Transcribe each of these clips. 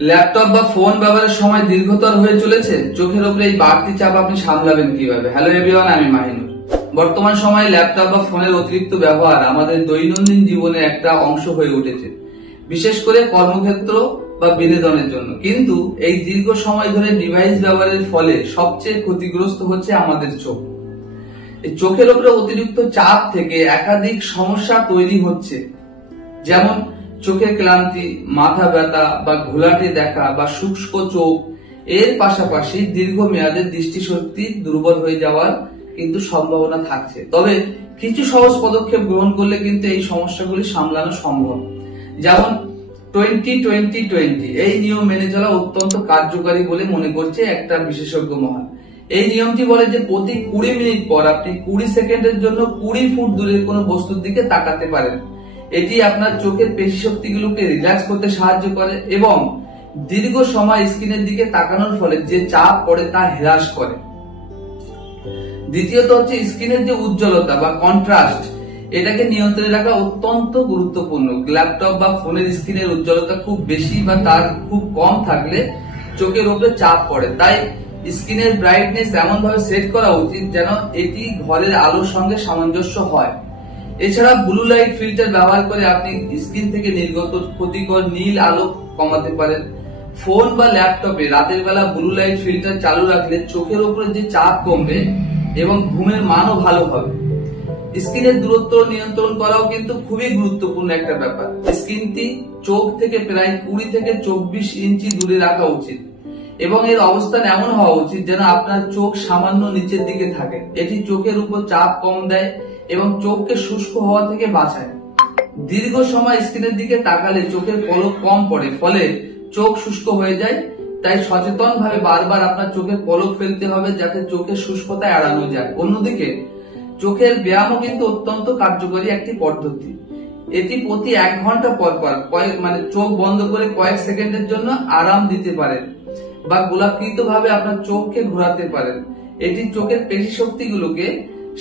Laptop বা phone ব্যবহারের সময় দীর্ঘতর হয়ে চলেছে, চোখের উপরে এই বাড়তি চাপ আপনি সামলাবেন কিভাবে? হ্যালো এভরিওয়ান, আমি মাহিনুর। বর্তমান সময়ে ল্যাপটপ বা ফোনের অতিরিক্ত ব্যবহার আমাদের দৈনন্দিন জীবনের একটা অংশ হয়ে উঠেছে, বিশেষ করে কর্মক্ষেত্র বা বিনোদনের জন্য। কিন্তু এই দীর্ঘ সময় ধরে ডিভাইস ব্যবহারের ফলে সবচেয়ে ক্ষতিগ্রস্ত হচ্ছে আমাদের চোখ। এই চোখের উপরে অতিরিক্ত চাপ থেকে একাধিক সমস্যা তৈরি হচ্ছে, যেমন চোখের ক্লান্তি, মাথা ব্যথা বা ঘোলাটে দেখা বা শুষ্ক চোখ। এর পাশাপাশি দীর্ঘমেয়াদে দৃষ্টিশক্তি দুর্বল হয়ে যাওয়ার কিন্তু সম্ভাবনা থাকছে। তবে কিছু সহজ পদক্ষেপ গ্রহণ করলে কিন্তু এই সমস্যাগুলি সামলানো সম্ভব। যেমন 20-20-20 এই নিয়ম মেনে চলা অত্যন্ত কার্যকারী বলে মনে করছে একটা বিশেষজ্ঞ মহল। এই নিয়মটি বলে যে প্রতি 20 মিনিট পর আপনি 20 সেকেন্ডের জন্য 20 ফুট দূরের কোনো বস্তুর দিকে তাকাতে পারেন। এটি আপনার চোখের পেশি শক্তিগুলোকে রিল্যাক্স করতে সাহায্য করে এবং দীর্ঘ সময় স্ক্রিনের দিকে তাকানোর ফলে যে চাপ পড়ে তা হ্রাস করে। দ্বিতীয়ত হচ্ছে স্ক্রিনের যে উজ্জ্বলতা বা কন্ট্রাস্ট, এটাকে নিয়ন্ত্রণে রাখা অত্যন্ত গুরুত্বপূর্ণ। ল্যাপটপ বা ফোনের স্ক্রিনের উজ্জ্বলতা খুব বেশি বা তার খুব কম থাকলে চোখের উপরে চাপ পড়ে। তাই স্ক্রিনের ব্রাইটনেস এমন ভাবে সেট করা উচিত যেন এটি ঘরের আলোর সঙ্গে সামঞ্জস্য হয়। এছাড়া ব্লু লাইট ফিল্টার ব্যবহার করে আপনি স্ক্রিন থেকে নির্গত ক্ষতিকর নীল আলো কমাতে পারেন। ফোন বা ল্যাপটপে রাতের বেলা ব্লু লাইট ফিল্টার চালু রাখলে চোখের উপরে যে চাপ কমবে এবং ঘুমের মানও ভালো হবে। স্ক্রিনের দূরত্ব নিয়ন্ত্রণ করাও কিন্তু খুবই গুরুত্বপূর্ণ একটা ব্যাপার। স্ক্রিনটি চোখ থেকে প্রায় 20 থেকে 24 ইঞ্চি দূরে রাখা উচিত এবং এর অবস্থান এমন হওয়া উচিত যেন আপনার চোখ সামান্য নিচের দিকে থাকে। এটি চোখের উপর চাপ কম দেয় এবং চোখকে শুষ্ক হওয়া থেকে বাঁচায়। দীর্ঘ সময় স্ক্রিনের দিকে তাকালে চোখের পলক কম পড়ে, ফলে চোখ শুষ্ক হয়ে যায়। তাই সচেতন ভাবে বারবার আপনার চোখের পলক ফেলতে হবে যাতে চোখের শুষ্কতা এড়ানো যায়। অন্যদিকে চোখের ব্যায়ামও কিন্তু অত্যন্ত কার্যকরী একটি পদ্ধতি। এটি প্রতি 1 ঘন্টা পর পর চোখ বন্ধ করে কয়েক সেকেন্ডের জন্য আরাম দিতে পারেন বা গোলাকৃত ভাবে আপনার চোখকে ঘোরাতে পারেন। এটি চোখের পেশি শক্তিগুলোকে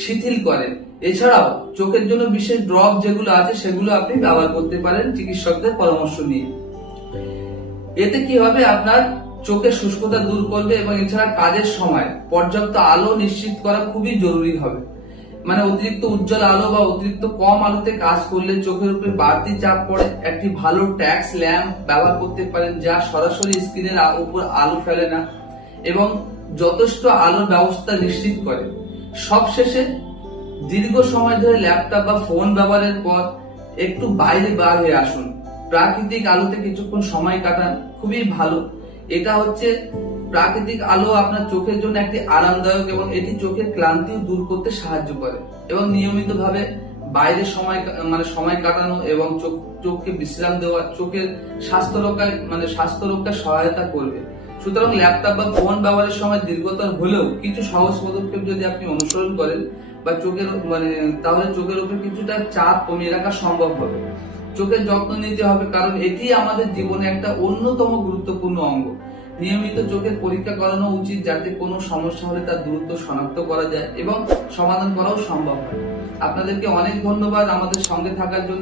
শিথিল করে। এছাড়াও চোখের জন্য বিশেষ ড্রপ যেগুলো আছে সেগুলো আপনি ব্যবহার করতে পারেন চিকিৎসকদের পরামর্শ নিয়ে। এতে কি হবে, আপনার চোখের শুষ্কতা দূর করবে এবং এছাড়া কাজের সময় পর্যাপ্ত আলো নিশ্চিত করা খুবই জরুরি হবে। অতিরিক্ত উজ্জ্বল আলো বা অতিরিক্ত কম আলোতে কাজ করলে চোখের উপরে বাড়তি চাপ পড়ে। একটি ভালো ট্যাক্স ল্যাম্প ব্যবহার করতে পারেন যা সরাসরি স্ক্রিনের উপর আলো ফেলে না এবং যথেষ্ট আলোর ব্যবস্থা নিশ্চিত করে। সবশেষে দীর্ঘ সময় ধরে ল্যাপটপ বা ফোন ব্যবহারের পর একটু বাইরে বার হয়ে আসুন। প্রাকৃতিক আলোতে কিছুক্ষণ সময় কাটান, খুবই ভালো। এটা হচ্ছে প্রাকৃতিক আলো আপনার চোখের জন্য একটি আরামদায়ক এবং এটি চোখের ক্লান্তিও দূর করতে সাহায্য করে এবং নিয়মিত ভাবে বাইরে সময় কাটানো এবং চোখকে বিশ্রাম দেওয়া চোখের স্বাস্থ্য রক্ষায় সহায়তা করবে। সুতরাং ল্যাপটপ বা ফোন ব্যবহারের সময় দীর্ঘতর হলেও কিছু সহজ পদক্ষেপ যদি আপনি অনুসরণ করেন বা তাহলে চোখের উপর কিছুটা চাপ কমিয়ে রাখা সম্ভব হবে। চোখের যত্ন নিতে হবে, কারণ এটি আমাদের জীবনে একটা অন্যতম গুরুত্বপূর্ণ অঙ্গ। নিয়মিত চোখের পরীক্ষা করানো উচিত যাতে কোনো সমস্যা হলে তা দ্রুত শনাক্ত করা যায় এবং সমাধান করাও সম্ভব হয়। আপনাদেরকে অনেক ধন্যবাদ আমাদের সঙ্গে থাকার জন্য।